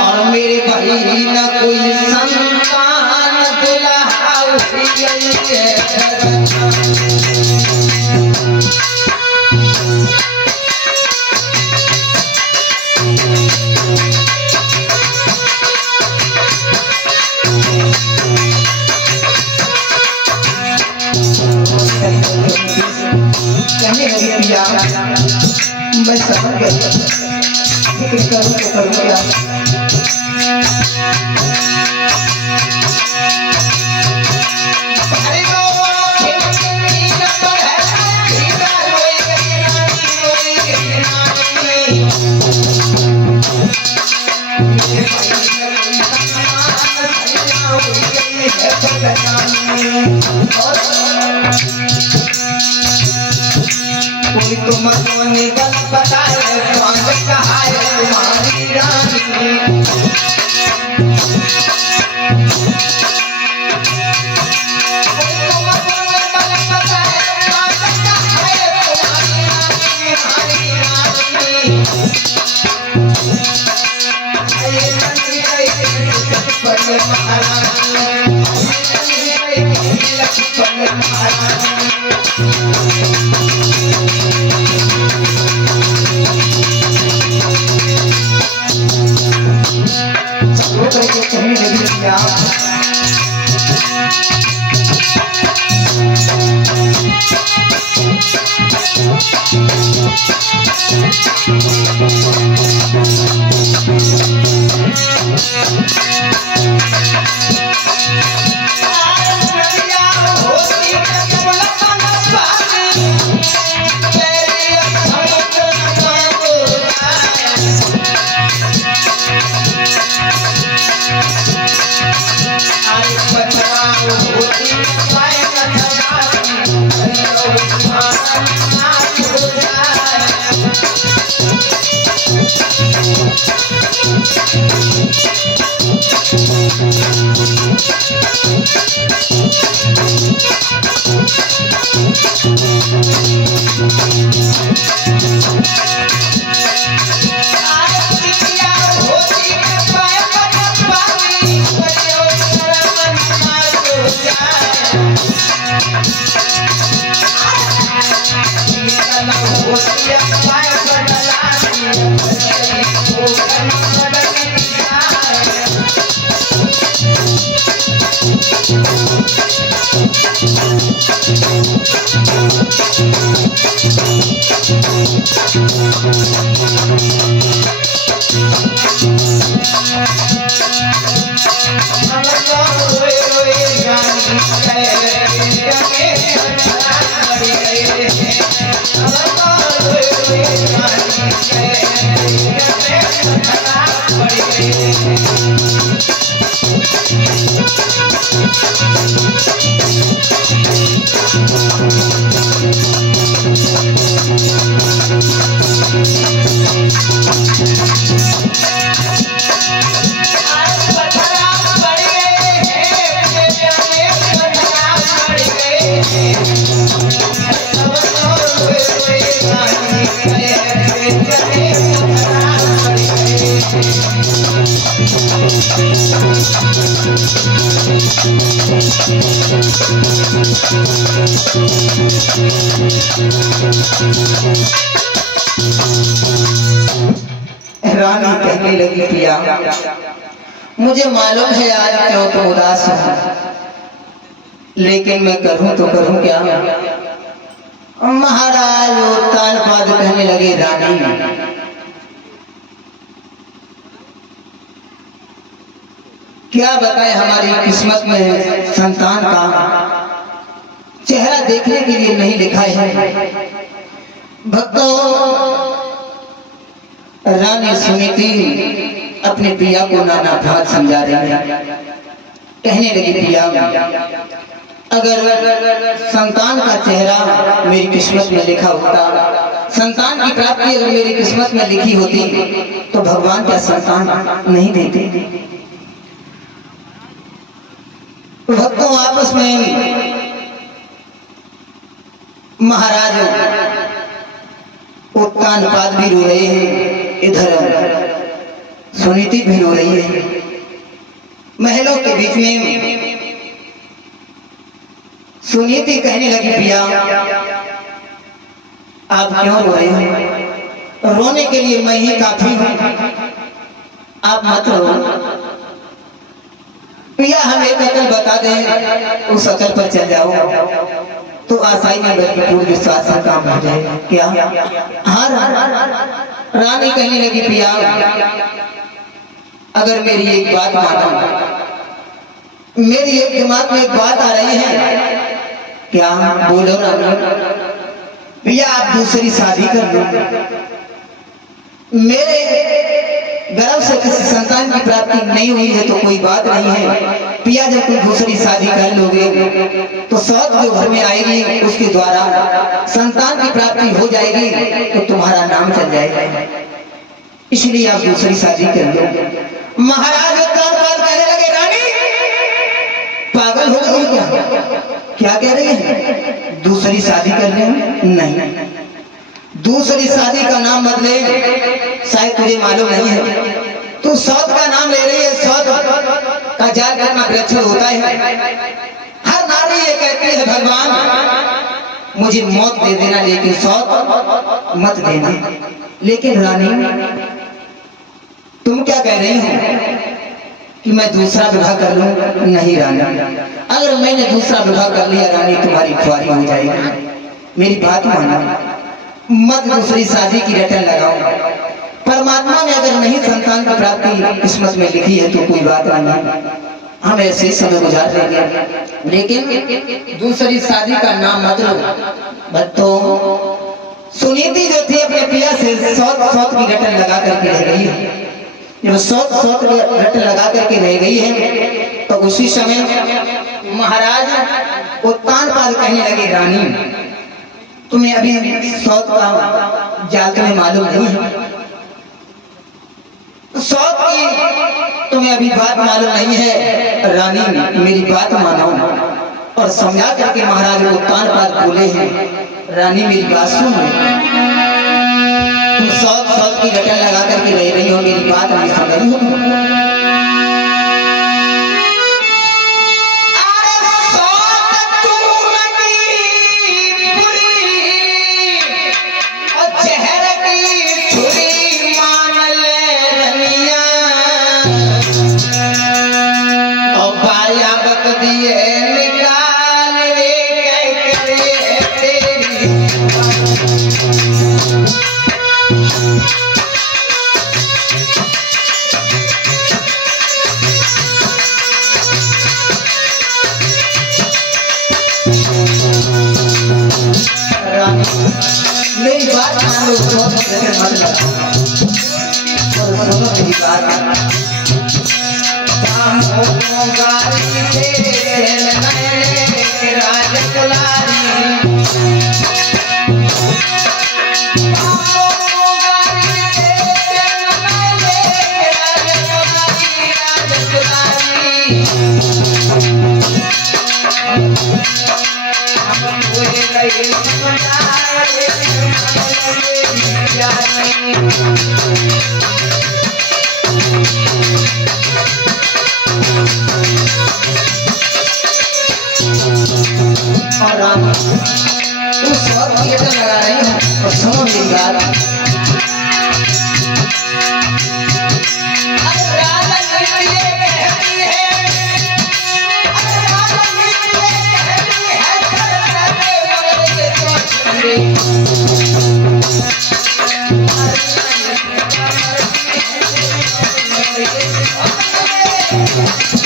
और मेरे भाई न कोई संतान दुल्हा उठ गई है। कहने लगी पिया मैं समझ गई लेकिन करूँ तो करूँ क्या। कोई तो मने गल बताए कौन कहा है तुम्हारी रानी। कहने लगी क्या रानी कहने लगी पिया मुझे मालूम है आज क्यों तुम उदास हो, लेकिन मैं करूं तो करूं क्या। महाराज वो तालपाद कहने लगे रानी क्या बताए हमारी किस्मत में संतान का चेहरा देखने के लिए नहीं लिखा है। भक्तों रानी सुनीति अपने पिया को नाना भाग समझा रही है। कहने लगी पिया अगर संतान का चेहरा मेरी किस्मत में लिखा होता, संतान की प्राप्ति अगर मेरी किस्मत में लिखी होती तो भगवान क्या संतान नहीं देते। भक्तों आपस में महाराज उत्तानपाद भी रो रहे हैं। इधर सुनीति भी रो रही है। महलों के बीच में सुनीति कहने लगी, पिया आप क्यों रो रहे हो? रोने के लिए मैं ही काफी हूं, आप मत रो। पिया हम एक अकल बता दें, उस अकल पर चल जाओ तो आसाई में बल्कि पूर्ण विश्वास से काम हो जाएगा। क्या? हाँ रानी कहने लगी, पिया अगर मेरी एक बात मानो, मेरी एक दिमाग में एक बात आ रही है। क्या? बोलो रानी। पिया आप दूसरी शादी कर लो, मेरे गर्भ से किसी संतान की प्राप्ति नहीं हुई है तो कोई बात नहीं है। पिया जब तुम दूसरी शादी कर लोगे तो सौत जो घर में आएगी उसके द्वारा संतान की प्राप्ति हो जाएगी तो तुम्हारा नाम चल जाएगा, इसलिए आप दूसरी शादी कर लो। महाराज कहने लगे, रानी पागल हो गई क्या? क्या कह रही है? दूसरी शादी कर ले? नहीं, दूसरी शादी का नाम बदले शायद तुझे मालूम नहीं है। तू सौत का नाम ले रही है, सौत का जाल करना प्रक्षण होता है। हर नारी ये कहती है, भगवान मुझे मौत दे देना लेकिन सौत मत देना। लेकिन रानी तुम क्या कह रही हो कि मैं दूसरा विवाह कर लूं? नहीं रानी, अगर मैंने दूसरा विवाह कर लिया रानी तुम्हारी खुआरी हो जाएगी। मेरी बात मानो, मत दूसरी शादी की रटन लगाओ। परमात्मा ने अगर नहीं संतान की प्राप्ति किस्मत में लिखी है तो कोई बात नहीं, हम ऐसे समय गुजार लेंगे, लेकिन दूसरी शादी का नाम मत लो। तो सुनीति जो थी अपने पिया से सौत की रटन लगा करके रह गई है। जब सौत रटन लगा करके रह गई है तो उसी समय महाराज उत्तान पाद कहने लगे, रानी तुम्हें अभी सौत का जाल तुम्हें मालूम नहीं है, सौत की तुम्हें अभी बात मालूम नहीं है। रानी मेरी बात मानो। और समझा करके महाराज उत्तान पाद बोले हैं, रानी मेरी बात सुनो, तुम सौत की रटन लगा करके रह रही हो, मेरी बात नहीं सुन रही हो। मेरी बात मान लो, मत लगा और सुनो मेरी बात। तू सौत की रटन लगा रही है और सुनो मेरी बात। Thank you.